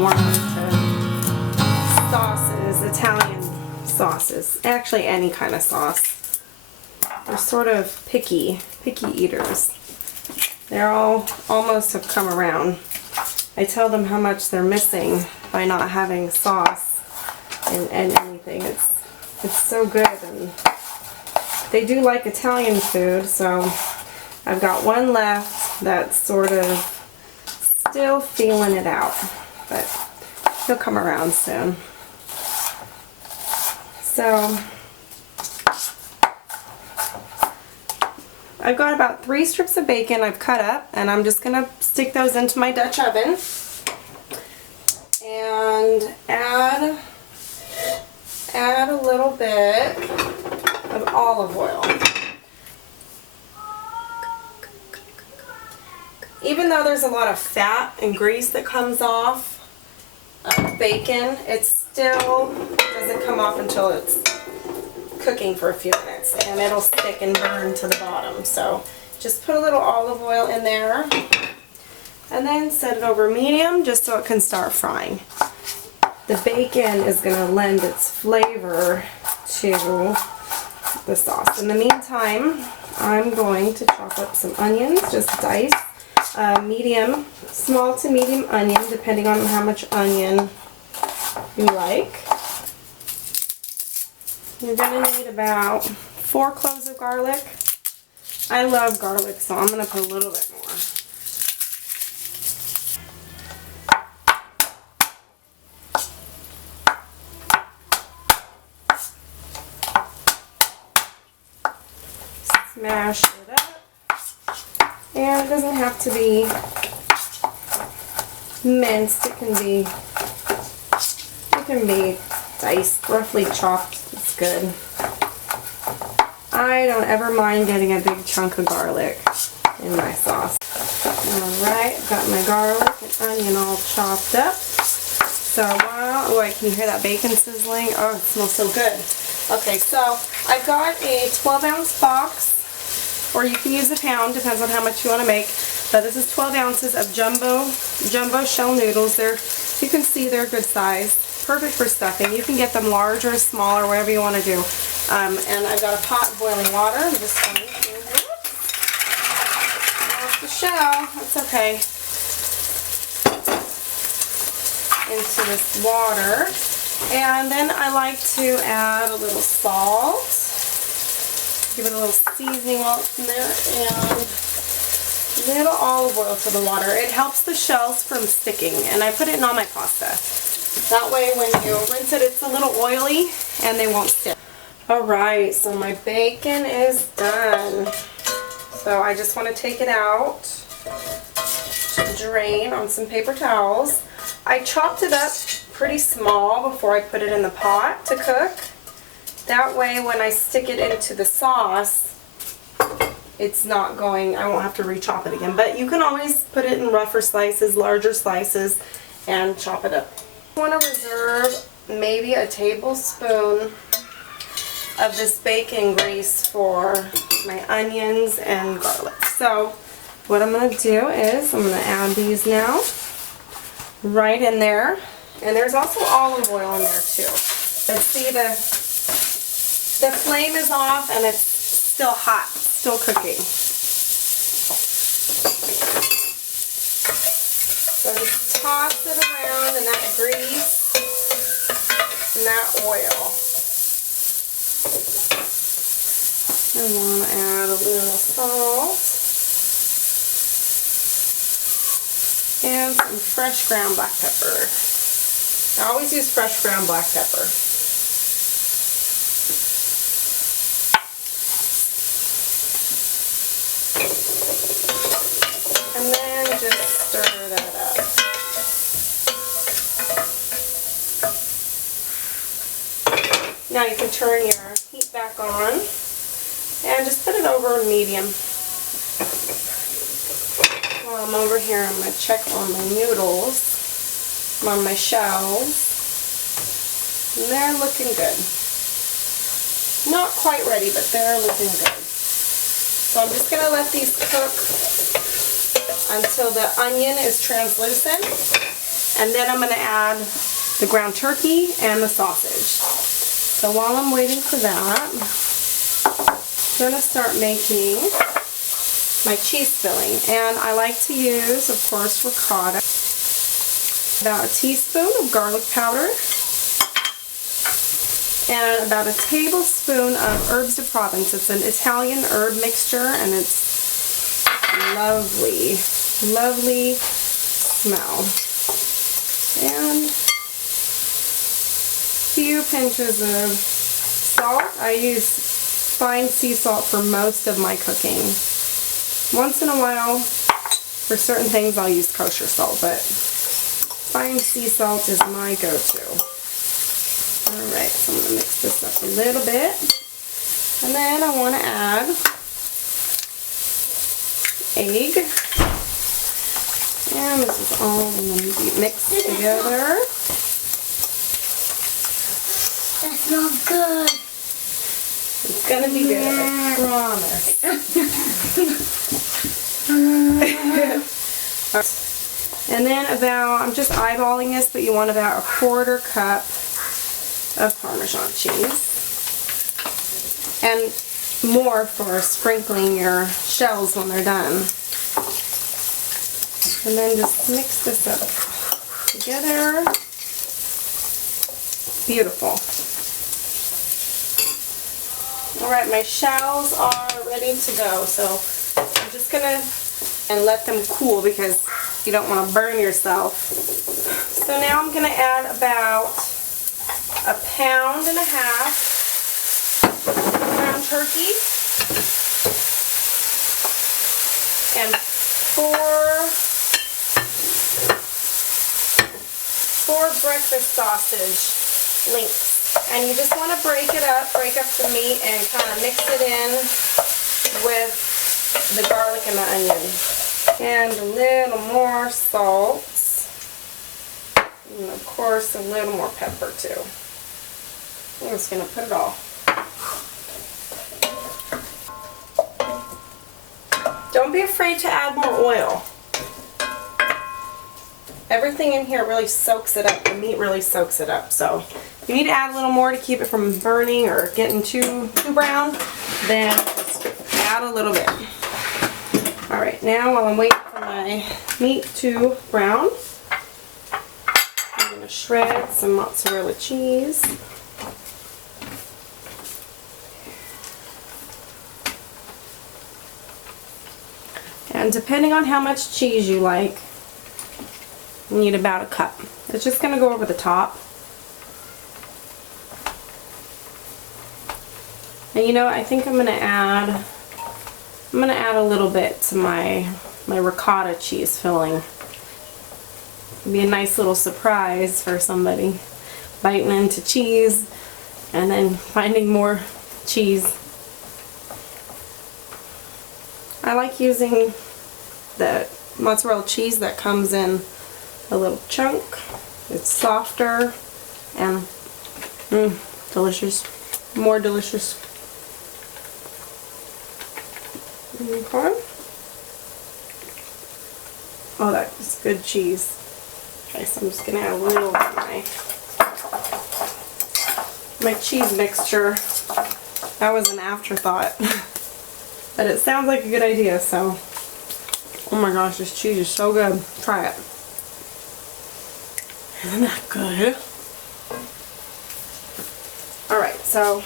warm up to sauces, Italian sauces, actually any kind of sauce. They're sort of picky eaters. They're all almost have come around. I tell them how much they're missing by not having sauce in anything. It's so good, and they do like Italian food, so I've got one left that's sort of still feeling it out, but he'll come around soon. So I've got about 3 strips of bacon I've cut up, and I'm just going to stick those into my Dutch oven and add a little bit of olive oil. Even though there's a lot of fat and grease that comes off bacon, it still doesn't come off until it's cooking for a few minutes, and it'll stick and burn to the bottom. So just put a little olive oil in there and then set it over medium just so it can start frying. The bacon is going to lend its flavor to the sauce. In the meantime, I'm going to chop up some onions, just dice. Medium, small to medium onion, depending on how much onion you like. You're going to need about 4 cloves of garlic. I love garlic, so I'm going to put a little bit more. Smash it up. And it doesn't have to be minced. It can be diced, roughly chopped. It's good. I don't ever mind getting a big chunk of garlic in my sauce. Alright, I've got my garlic and onion all chopped up. So while, oh, can you hear that bacon sizzling? Oh, it smells so good. Okay, so I've got a 12-ounce box, or you can use a pound, depends on how much you want to make. But this is 12 ounces of jumbo shell noodles. You can see they're good size, perfect for stuffing. You can get them large or smaller, whatever you want to do. And I've got a pot of boiling water. I'm just going to off the shell. That's okay. Into this water, and then I like to add a little salt. Give it a little seasoning while it's in there, and a little olive oil to the water. It helps the shells from sticking, and I put it in all my pasta. That way when you rinse it, it's a little oily and they won't stick. Alright, so my bacon is done. So I just want to take it out to drain on some paper towels. I chopped it up pretty small before I put it in the pot to cook. That way when I stick it into the sauce, it's not going, I won't have to re-chop it again. But you can always put it in rougher slices, larger slices, and chop it up. I want to reserve maybe a tablespoon of this bacon grease for my onions and garlic. So what I'm going to do is I'm going to add these now right in there. And there's also olive oil in there too. But see, the flame is off and it's still hot, still cooking. So just toss it around in that grease and that oil. I want to add a little salt and some fresh ground black pepper. I always use fresh ground black pepper. And then just stir that up. Now you can turn your heat back on and just put it over medium. While I'm over here, I'm going to check on my noodles, on my shells, and they're looking good. Not quite ready, but they're looking good. So I'm just going to let these cook until the onion is translucent, And then I'm going to add the ground turkey and the sausage. So while I'm waiting for that, I'm going to start making my cheese filling. And I like to use, of course, ricotta. About a teaspoon of garlic powder. And about a tablespoon of herbes de Provence. It's an Italian herb mixture, and it's lovely, lovely smell. And a few pinches of salt. I use fine sea salt for most of my cooking. Once in a while, for certain things, I'll use kosher salt, but fine sea salt is my go-to. Alright, so I'm going to mix this up a little bit. And then I want to add egg. And this is all going to be mixed together. That smells good. It's going to be good, I promise. And then I'm just eyeballing this, but you want about a 1/4 cup of Parmesan cheese. And more for sprinkling your shells when they're done. And then just mix this up together. Beautiful. Alright, my shells are ready to go, so I'm just going to let them cool because you don't want to burn yourself. So now I'm going to add about 1.5 pounds ground turkey and four breakfast sausage links. And you just want to break up the meat and kind of mix it in with the garlic and the onion. And a little more salt. And of course a little more pepper too. I'm just going to put it all. Don't be afraid to add more oil. Everything in here really soaks it up. The meat really soaks it up. So if you need to add a little more to keep it from burning or getting too brown, then just add a little bit. Alright, now while I'm waiting for my meat to brown, I'm going to shred some mozzarella cheese. And depending on how much cheese you like, you need about a cup. It's just going to go over the top. And you know, I think I'm going to add a little bit to my ricotta cheese filling. It'd be a nice little surprise for somebody biting into cheese and then finding more cheese. I like using the mozzarella cheese that comes in a little chunk. It's softer and delicious. More delicious. Okay. Oh, that is good cheese. Okay, so I'm just gonna add a little of my cheese mixture. That was an afterthought. But it sounds like a good idea, so oh my gosh, this cheese is so good. Try it. Isn't that good? Alright, so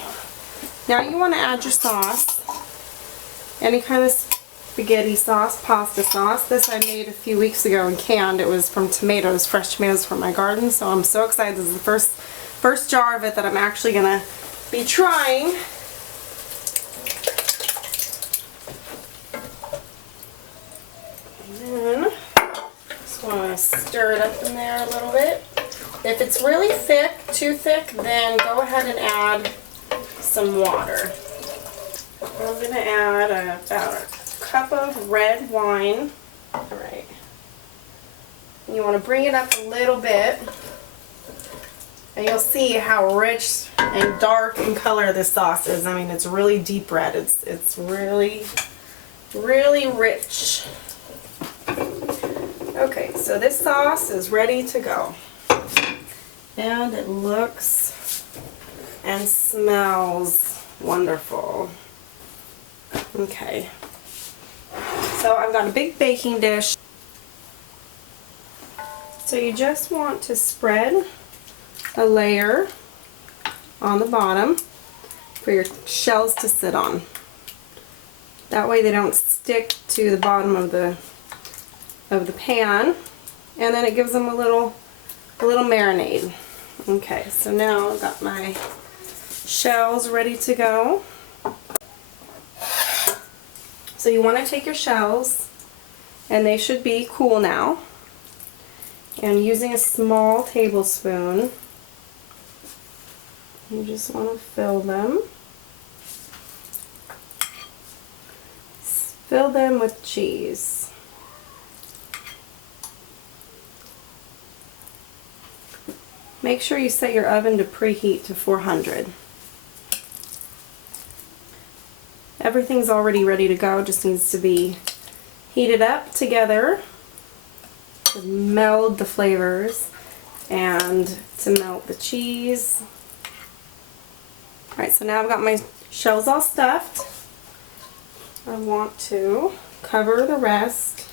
now you want to add your sauce. Any kind of spaghetti sauce, pasta sauce. This I made a few weeks ago and canned. It was from tomatoes, fresh tomatoes from my garden, so I'm so excited. This is the first jar of it that I'm actually going to be trying. Stir it up in there a little bit. If it's really thick, too thick, then go ahead and add some water. I'm going to add about a cup of red wine. Alright. You want to bring it up a little bit. And you'll see how rich and dark in color this sauce is. I mean, it's really deep red. It's really, really rich. Okay, so this sauce is ready to go. And it looks and smells wonderful. Okay. So I've got a big baking dish. So you just want to spread a layer on the bottom for your shells to sit on. That way they don't stick to the bottom of the pan, and then it gives them a little marinade. Okay, so now I've got my shells ready to go. So you want to take your shells, and they should be cool now, and using a small tablespoon, you just want to fill them. Fill them with cheese. Make sure you set your oven to preheat to 400. Everything's already ready to go, just needs to be heated up together to meld the flavors and to melt the cheese. Alright, so now I've got my shells all stuffed. I want to cover the rest.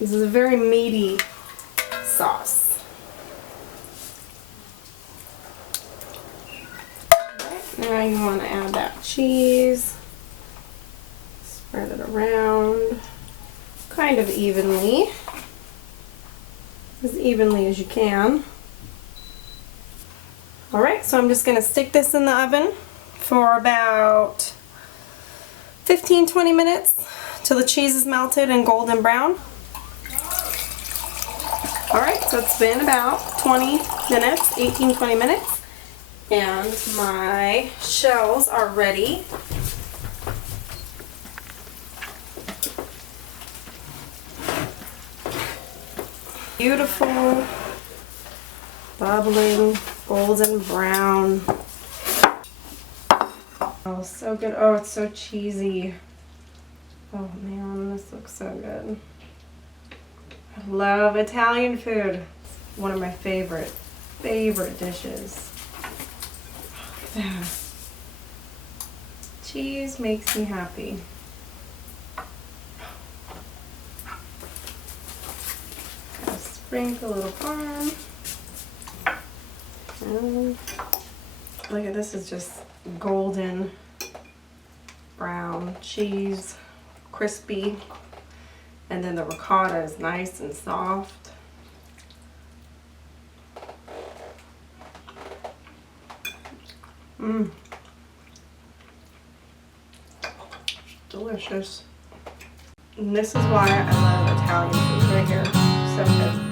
This is a very meaty sauce. Right, now you want to add that cheese. Spread it around kind of evenly. As evenly as you can. Alright, so I'm just going to stick this in the oven for about 15-20 minutes till the cheese is melted and golden brown. Alright, so it's been about 20 minutes, 18-20 minutes, and my shells are ready. Beautiful, bubbling, golden brown. Oh, so good. Oh, it's so cheesy. Oh man, this looks so good. I love Italian food. It's one of my favorite dishes. Look at that. Cheese makes me happy. Gotta sprinkle a little parm. And look at this, is just golden brown cheese, crispy, and then the ricotta is nice and soft. Mmm. Delicious. And this is why I love Italian food right here. So good.